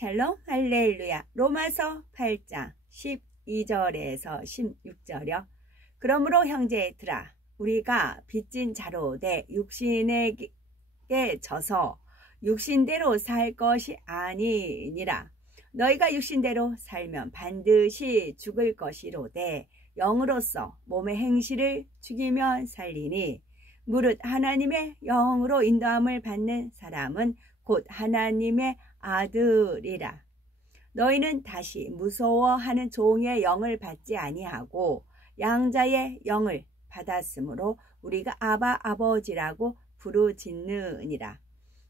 샬롬 할렐루야. 로마서 8장 12절에서 16절이요. 그러므로 형제들아 우리가 빚진 자로 돼 육신에게 져서 육신대로 살 것이 아니니라. 너희가 육신대로 살면 반드시 죽을 것이로되 영으로서 몸의 행실을 죽이면 살리니 무릇 하나님의 영으로 인도함을 받는 사람은 곧 하나님의 아들이라. 너희는 다시 무서워하는 종의 영을 받지 아니하고 양자의 영을 받았으므로 우리가 아바 아버지라고 부르짖느니라.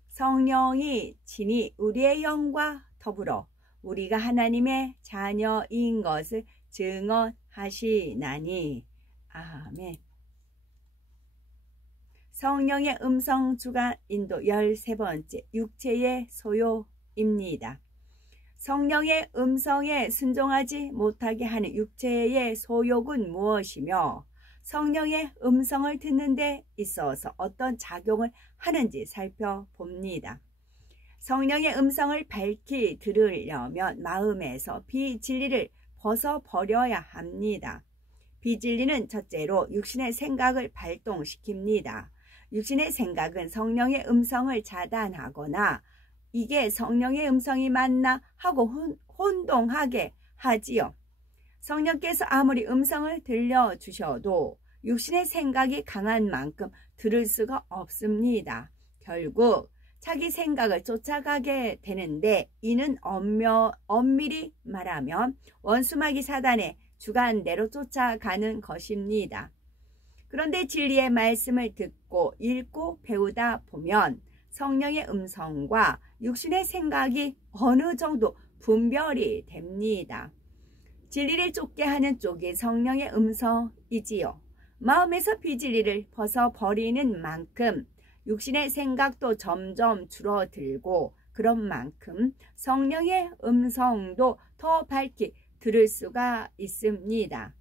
성령이 친히 우리의 영과 더불어 우리가 하나님의 자녀인 것을 증언하시나니. 아멘. 성령의 음성 주간 인도 13번째 육체의 소욕입니다. 성령의 음성에 순종하지 못하게 하는 육체의 소욕은 무엇이며 성령의 음성을 듣는 데 있어서 어떤 작용을 하는지 살펴봅니다. 성령의 음성을 밝히 들으려면 마음에서 비진리를 벗어버려야 합니다. 비진리는 첫째로 육신의 생각을 발동시킵니다. 육신의 생각은 성령의 음성을 자단하거나 이게 성령의 음성이 맞나 하고 혼동하게 하지요. 성령께서 아무리 음성을 들려주셔도 육신의 생각이 강한 만큼 들을 수가 없습니다. 결국 자기 생각을 쫓아가게 되는데 이는 엄밀히 말하면 원수마귀 사단의 주관대로 쫓아가는 것입니다. 그런데 진리의 말씀을 듣고 읽고 배우다 보면 성령의 음성과 육신의 생각이 어느 정도 분별이 됩니다. 진리를 쫓게 하는 쪽이 성령의 음성이지요. 마음에서 비진리를 벗어버리는 만큼 육신의 생각도 점점 줄어들고 그런 만큼 성령의 음성도 더 밝히 들을 수가 있습니다.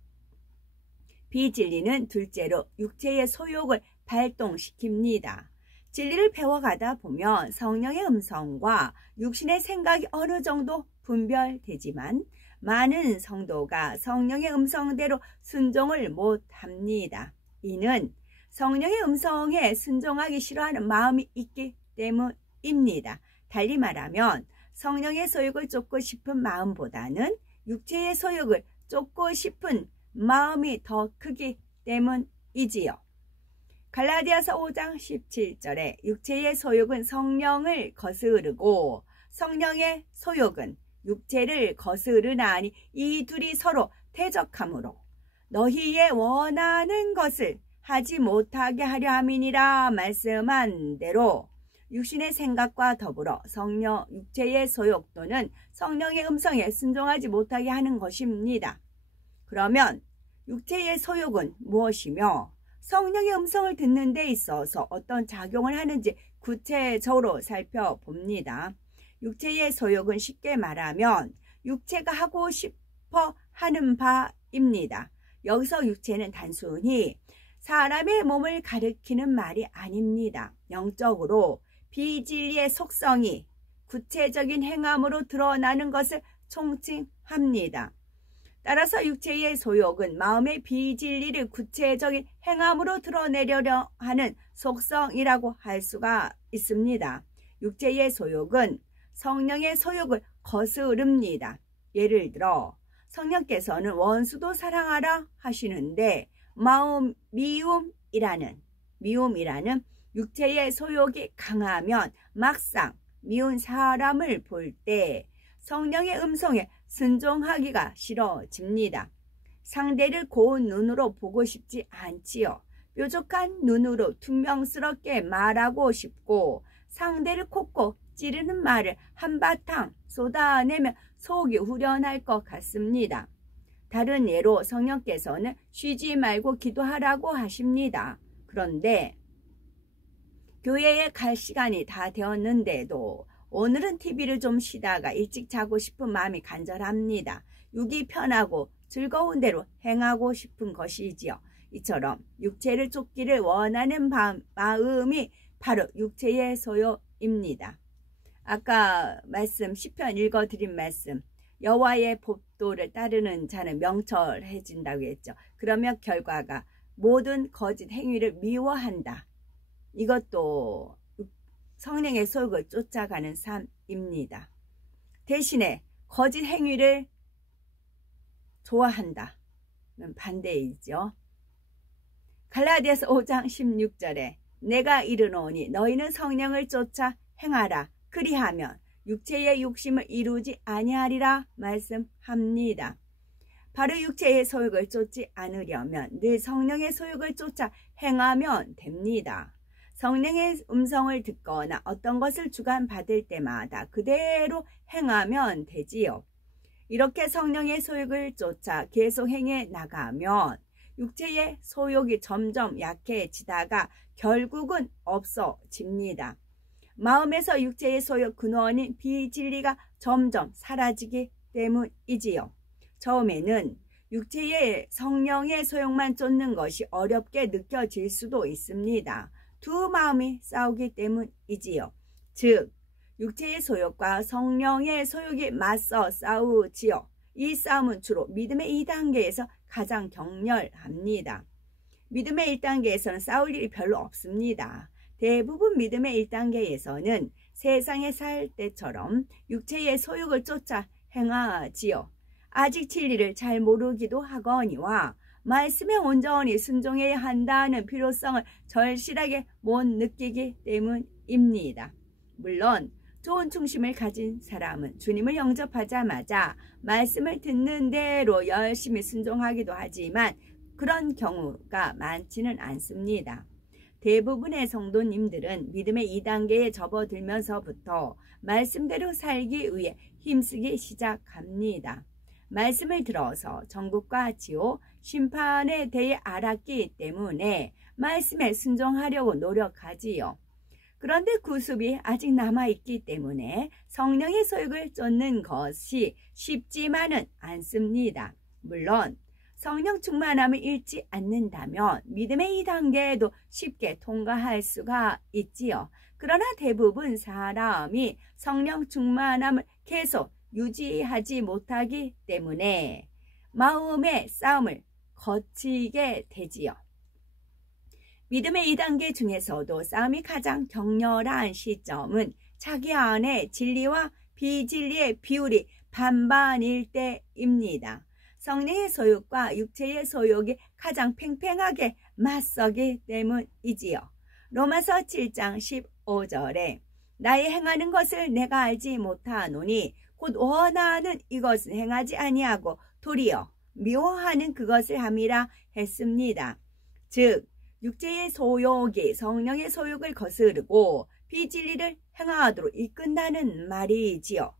비진리는 둘째로 육체의 소욕을 발동시킵니다. 진리를 배워가다 보면 성령의 음성과 육신의 생각이 어느 정도 분별되지만 많은 성도가 성령의 음성대로 순종을 못합니다. 이는 성령의 음성에 순종하기 싫어하는 마음이 있기 때문입니다. 달리 말하면 성령의 소욕을 쫓고 싶은 마음보다는 육체의 소욕을 쫓고 싶은 마음이 더 크기 때문이지요. 갈라디아서 5장 17절에 육체의 소욕은 성령을 거스르고 성령의 소욕은 육체를 거스르나니 이 둘이 서로 대적하므로 너희의 원하는 것을 하지 못하게 하려 함이니라 말씀한 대로 육신의 생각과 더불어 육체의 소욕 또는 성령의 음성에 순종하지 못하게 하는 것입니다. 그러면 육체의 소욕은 무엇이며 성령의 음성을 듣는 데 있어서 어떤 작용을 하는지 구체적으로 살펴봅니다. 육체의 소욕은 쉽게 말하면 육체가 하고 싶어 하는 바입니다. 여기서 육체는 단순히 사람의 몸을 가리키는 말이 아닙니다. 영적으로 비진리의 속성이 구체적인 행함으로 드러나는 것을 총칭합니다. 따라서 육체의 소욕은 마음의 비진리를 구체적인 행함으로 드러내려고 하는 속성이라고 할 수가 있습니다. 육체의 소욕은 성령의 소욕을 거스릅니다. 예를 들어 성령께서는 원수도 사랑하라 하시는데 미움이라는 육체의 소욕이 강하면 막상 미운 사람을 볼 때 성령의 음성에 순종하기가 싫어집니다. 상대를 고운 눈으로 보고 싶지 않지요. 뾰족한 눈으로 퉁명스럽게 말하고 싶고 상대를 콕콕 찌르는 말을 한바탕 쏟아내면 속이 후련할 것 같습니다. 다른 예로 성령께서는 쉬지 말고 기도하라고 하십니다. 그런데 교회에 갈 시간이 다 되었는데도 오늘은 TV를 좀 쉬다가 일찍 자고 싶은 마음이 간절합니다. 육이 편하고 즐거운 대로 행하고 싶은 것이지요. 이처럼 육체를 쫓기를 원하는 마음이 바로 육체의 소욕입니다. 아까 말씀 시편 읽어드린 말씀 여호와의 법도를 따르는 자는 명철해진다고 했죠. 그러면 결과가 모든 거짓 행위를 미워한다. 이것도 성령의 소욕을 쫓아가는 삶입니다. 대신에 거짓 행위를 좋아한다. 반대이죠. 갈라디아서 5장 16절에 내가 이르노니 너희는 성령을 쫓아 행하라. 그리하면 육체의 욕심을 이루지 아니하리라 말씀합니다. 바로 육체의 소욕을 쫓지 않으려면 늘 성령의 소욕을 쫓아 행하면 됩니다. 성령의 음성을 듣거나 어떤 것을 주관받을 때마다 그대로 행하면 되지요. 이렇게 성령의 소욕을 쫓아 계속 행해 나가면 육체의 소욕이 점점 약해지다가 결국은 없어집니다. 마음에서 육체의 소욕 근원인 비진리가 점점 사라지기 때문이지요. 처음에는 육체의 성령의 소욕만 쫓는 것이 어렵게 느껴질 수도 있습니다. 두 마음이 싸우기 때문이지요. 즉 육체의 소욕과 성령의 소욕이 맞서 싸우지요. 이 싸움은 주로 믿음의 2단계에서 가장 격렬합니다. 믿음의 1단계에서는 싸울 일이 별로 없습니다. 대부분 믿음의 1단계에서는 세상에 살 때처럼 육체의 소욕을 쫓아 행하지요. 아직 진리를 잘 모르기도 하거니와 말씀에 온전히 순종해야 한다는 필요성을 절실하게 못 느끼기 때문입니다. 물론 좋은 중심을 가진 사람은 주님을 영접하자마자 말씀을 듣는 대로 열심히 순종하기도 하지만 그런 경우가 많지는 않습니다. 대부분의 성도님들은 믿음의 2단계에 접어들면서부터 말씀대로 살기 위해 힘쓰기 시작합니다. 말씀을 들어서 천국과 지옥, 심판에 대해 알았기 때문에 말씀에 순종하려고 노력하지요. 그런데 구습이 아직 남아있기 때문에 성령의 소욕을 쫓는 것이 쉽지만은 않습니다. 물론 성령 충만함을 잃지 않는다면 믿음의 2단계에도 쉽게 통과할 수가 있지요. 그러나 대부분 사람이 성령 충만함을 계속 유지하지 못하기 때문에 마음의 싸움을 거치게 되지요. 믿음의 2단계 중에서도 싸움이 가장 격렬한 시점은 자기 안에 진리와 비진리의 비율이 반반일 때입니다. 성령의 소욕과 육체의 소욕이 가장 팽팽하게 맞서기 때문이지요. 로마서 7장 15절에 나의 행하는 것을 내가 알지 못하노니 곧 원하는 이것을 행하지 아니하고 도리어 미워하는 그것을 함이라 했습니다. 즉 육체의 소욕이 성령의 소욕을 거스르고 비진리를 행하도록 이끈다는 말이지요.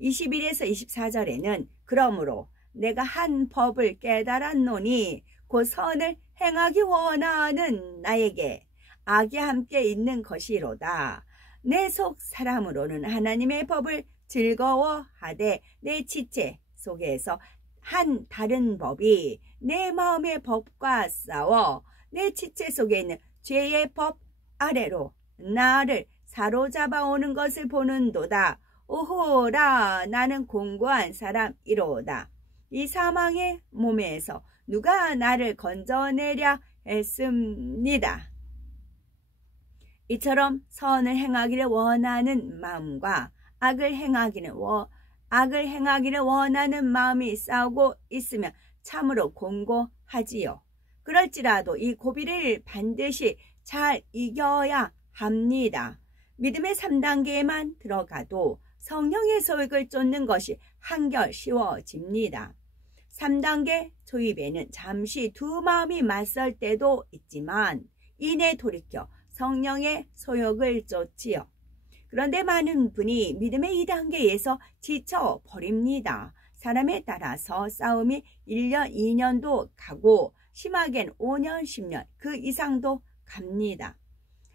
21에서 24절에는 그러므로 내가 한 법을 깨달았노니 곧 선을 행하기 원하는 나에게 악이 함께 있는 것이로다. 내 속 사람으로는 하나님의 법을 즐거워하되 내 지체 속에서 한 다른 법이 내 마음의 법과 싸워 내 지체 속에 있는 죄의 법 아래로 나를 사로잡아 오는 것을 보는도다. 오호라 나는 공고한 사람이로다. 이 사망의 몸에서 누가 나를 건져내랴 했습니다. 이처럼 선을 행하기를 원하는 마음과 악을 행하기를 원하는 마음이 싸우고 있으면 참으로 공고하지요. 그럴지라도 이 고비를 반드시 잘 이겨야 합니다. 믿음의 3단계에만 들어가도 성령의 소욕을 쫓는 것이 한결 쉬워집니다. 3단계 초입에는 잠시 두 마음이 맞설 때도 있지만 이내 돌이켜 성령의 소욕을 쫓지요. 그런데 많은 분이 믿음의 2단계에서 지쳐버립니다. 사람에 따라서 싸움이 1년, 2년도 가고 심하게는 5년, 10년 그 이상도 갑니다.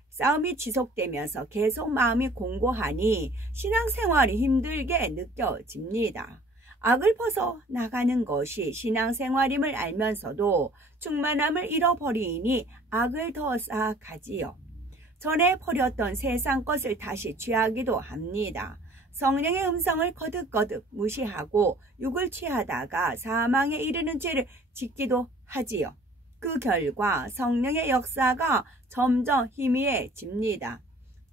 싸움이 지속되면서 계속 마음이 공고하니 신앙생활이 힘들게 느껴집니다. 악을 벗어나가는 것이 신앙생활임을 알면서도 충만함을 잃어버리니 악을 더 쌓아가지요. 전에 버렸던 세상 것을 다시 취하기도 합니다. 성령의 음성을 거듭거듭 무시하고 육을 취하다가 사망에 이르는 죄를 짓기도 하지요. 그 결과 성령의 역사가 점점 희미해집니다.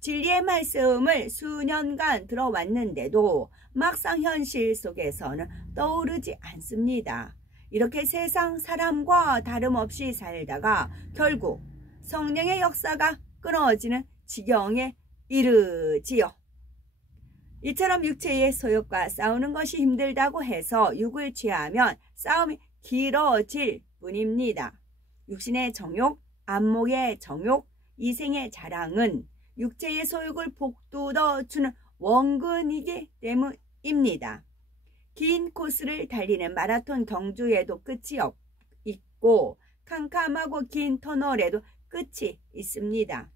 진리의 말씀을 수년간 들어왔는데도 막상 현실 속에서는 떠오르지 않습니다. 이렇게 세상 사람과 다름없이 살다가 결국 성령의 역사가 끊어지는 지경에 이르지요. 이처럼 육체의 소욕과 싸우는 것이 힘들다고 해서 육을 취하면 싸움이 길어질 뿐입니다. 육신의 정욕, 안목의 정욕, 이생의 자랑은 육체의 소욕을 북돋워주는 원근이기 때문입니다. 긴 코스를 달리는 마라톤 경주에도 끝이 있고 캄캄하고 긴 터널에도 끝이 있습니다.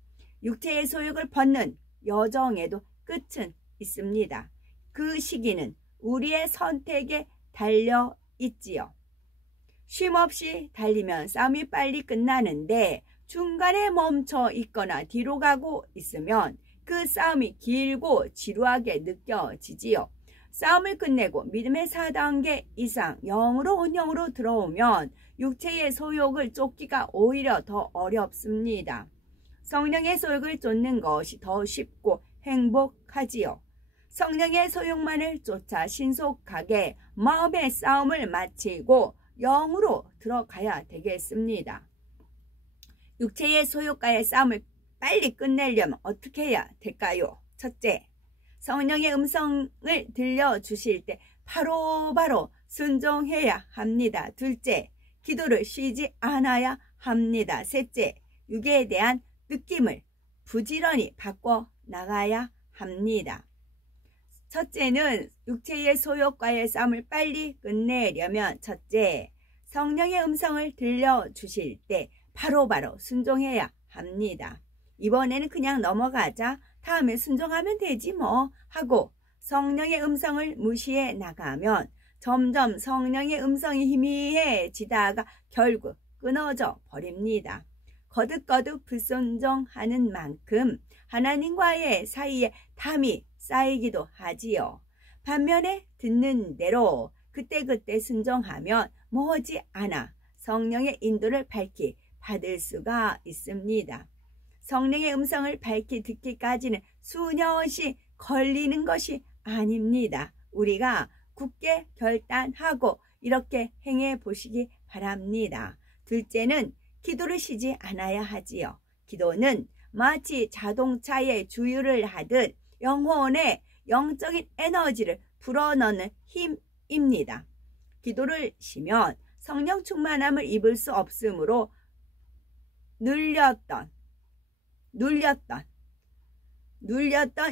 육체의 소욕을 벗는 여정에도 끝은 있습니다. 그 시기는 우리의 선택에 달려 있지요. 쉼없이 달리면 싸움이 빨리 끝나는데 중간에 멈춰 있거나 뒤로 가고 있으면 그 싸움이 길고 지루하게 느껴지지요. 싸움을 끝내고 믿음의 4단계 이상 영으로 온 영으로 들어오면 육체의 소욕을 쫓기가 오히려 더 어렵습니다. 성령의 소욕을 쫓는 것이 더 쉽고 행복하지요. 성령의 소욕만을 쫓아 신속하게 마음의 싸움을 마치고 영으로 들어가야 되겠습니다. 육체의 소욕과의 싸움을 빨리 끝내려면 어떻게 해야 될까요? 첫째, 성령의 음성을 들려주실 때 바로바로 순종해야 합니다. 둘째, 기도를 쉬지 않아야 합니다. 셋째, 육에 대한 느낌을 부지런히 바꿔나가야 합니다. 첫째는 육체의 소욕과의 싸움을 빨리 끝내려면 첫째, 성령의 음성을 들려주실 때 바로바로 순종해야 합니다. 이번에는 그냥 넘어가자, 다음에 순종하면 되지 뭐 하고 성령의 음성을 무시해 나가면 점점 성령의 음성이 희미해지다가 결국 끊어져 버립니다. 거듭거듭 불순종하는 만큼 하나님과의 사이에 담이 쌓이기도 하지요. 반면에 듣는 대로 그때그때 순종하면 머지않아 성령의 인도를 밝히 받을 수가 있습니다. 성령의 음성을 밝히 듣기까지는 수년씩 걸리는 것이 아닙니다. 우리가 굳게 결단하고 이렇게 행해 보시기 바랍니다. 둘째는 기도를 쉬지 않아야 하지요. 기도는 마치 자동차의 주유를 하듯 영혼의 영적인 에너지를 불어넣는 힘입니다. 기도를 쉬면 성령 충만함을 입을 수 없으므로 눌렸던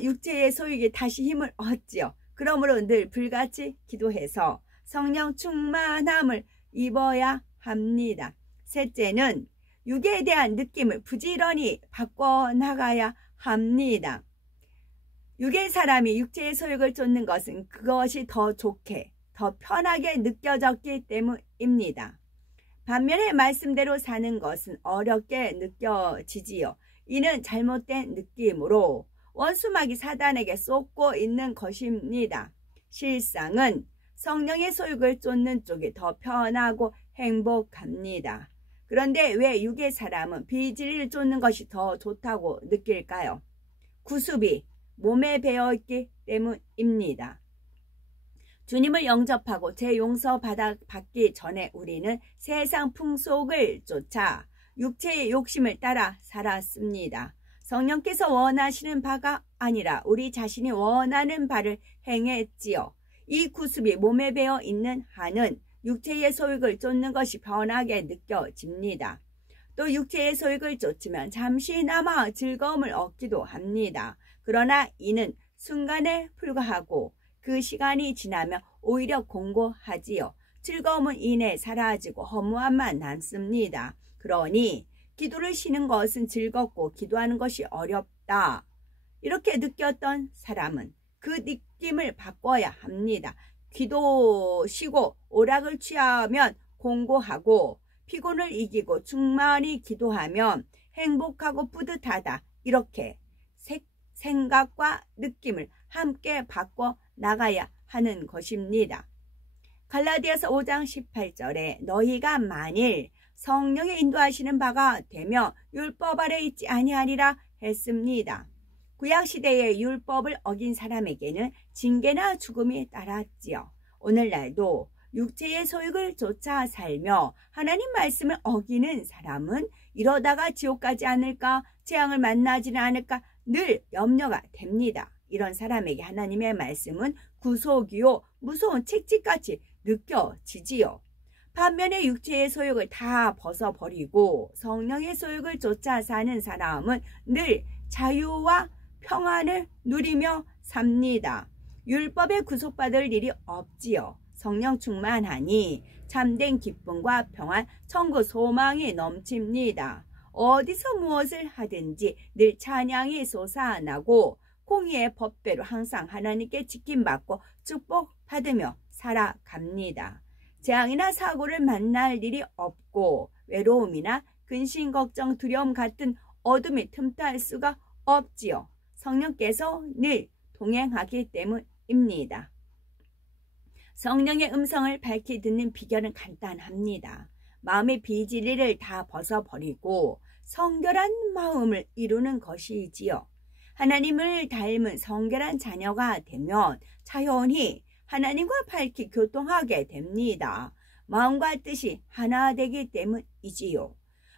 육체의 소욕이 다시 힘을 얻지요. 그러므로 늘 불같이 기도해서 성령 충만함을 입어야 합니다. 셋째는 육에 대한 느낌을 부지런히 바꿔나가야 합니다. 육의 사람이 육체의 소욕을 쫓는 것은 그것이 더 좋게, 더 편하게 느껴졌기 때문입니다. 반면에 말씀대로 사는 것은 어렵게 느껴지지요. 이는 잘못된 느낌으로 원수마귀 사단에게 쏟고 있는 것입니다. 실상은 성령의 소욕을 쫓는 쪽이 더 편하고 행복합니다. 그런데 왜 육의 사람은 비진리를 쫓는 것이 더 좋다고 느낄까요? 구습이 몸에 배어있기 때문입니다. 주님을 영접하고 재용서 받기 전에 우리는 세상 풍속을 쫓아 육체의 욕심을 따라 살았습니다. 성령께서 원하시는 바가 아니라 우리 자신이 원하는 바를 행했지요. 이 구습이 몸에 배어 있는 한은 육체의 소욕을 쫓는 것이 편하게 느껴집니다. 또 육체의 소욕을 쫓으면 잠시나마 즐거움을 얻기도 합니다. 그러나 이는 순간에 불과하고 그 시간이 지나면 오히려 공고하지요. 즐거움은 이내 사라지고 허무함만 남습니다. 그러니 기도를 쉬는 것은 즐겁고 기도하는 것이 어렵다. 이렇게 느꼈던 사람은 그 느낌을 바꿔야 합니다. 기도 쉬고 오락을 취하면 공고하고 피곤을 이기고 충만히 기도하면 행복하고 뿌듯하다. 이렇게 생각과 느낌을 함께 바꿔 나가야 하는 것입니다. 갈라디아서 5장 18절에 너희가 만일 성령의 인도하시는 바가 되며 율법 아래 있지 아니하리라 했습니다. 구약시대의 율법을 어긴 사람에게는 징계나 죽음이 따랐지요. 오늘날도 육체의 소욕을 쫓아 살며 하나님 말씀을 어기는 사람은 이러다가 지옥 가지 않을까, 재앙을 만나지는 않을까 늘 염려가 됩니다. 이런 사람에게 하나님의 말씀은 구속이요 무서운 책찍같이 느껴지지요. 반면에 육체의 소욕을 다 벗어버리고 성령의 소욕을 쫓아 사는 사람은 늘 자유와 평안을 누리며 삽니다. 율법에 구속받을 일이 없지요. 성령 충만하니 참된 기쁨과 평안, 천국 소망이 넘칩니다. 어디서 무엇을 하든지 늘 찬양이 솟아나고 공의의 법대로 항상 하나님께 지킴받고 축복받으며 살아갑니다. 재앙이나 사고를 만날 일이 없고 외로움이나 근심, 걱정, 두려움 같은 어둠이 틈탈 수가 없지요. 성령께서 늘 동행하기 때문입니다. 성령의 음성을 밝히 듣는 비결은 간단합니다. 마음의 비질리를 다 벗어버리고 성결한 마음을 이루는 것이지요. 하나님을 닮은 성결한 자녀가 되면 자연히 하나님과 밝히 교통하게 됩니다. 마음과 뜻이 하나 되기 때문이지요.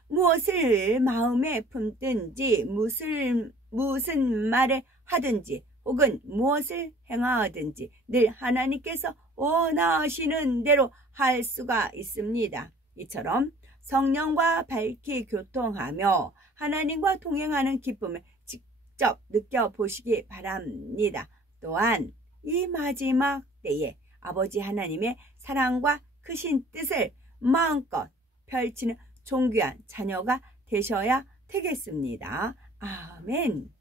무엇을 마음에 품든지 무슨 말을 하든지 혹은 무엇을 행하든지 늘 하나님께서 원하시는 대로 할 수가 있습니다. 이처럼 성령과 밝히 교통하며 하나님과 동행하는 기쁨을 직접 느껴보시기 바랍니다. 또한 이 마지막 때에 아버지 하나님의 사랑과 크신 뜻을 마음껏 펼치는 존귀한 자녀가 되셔야 되겠습니다. 아멘.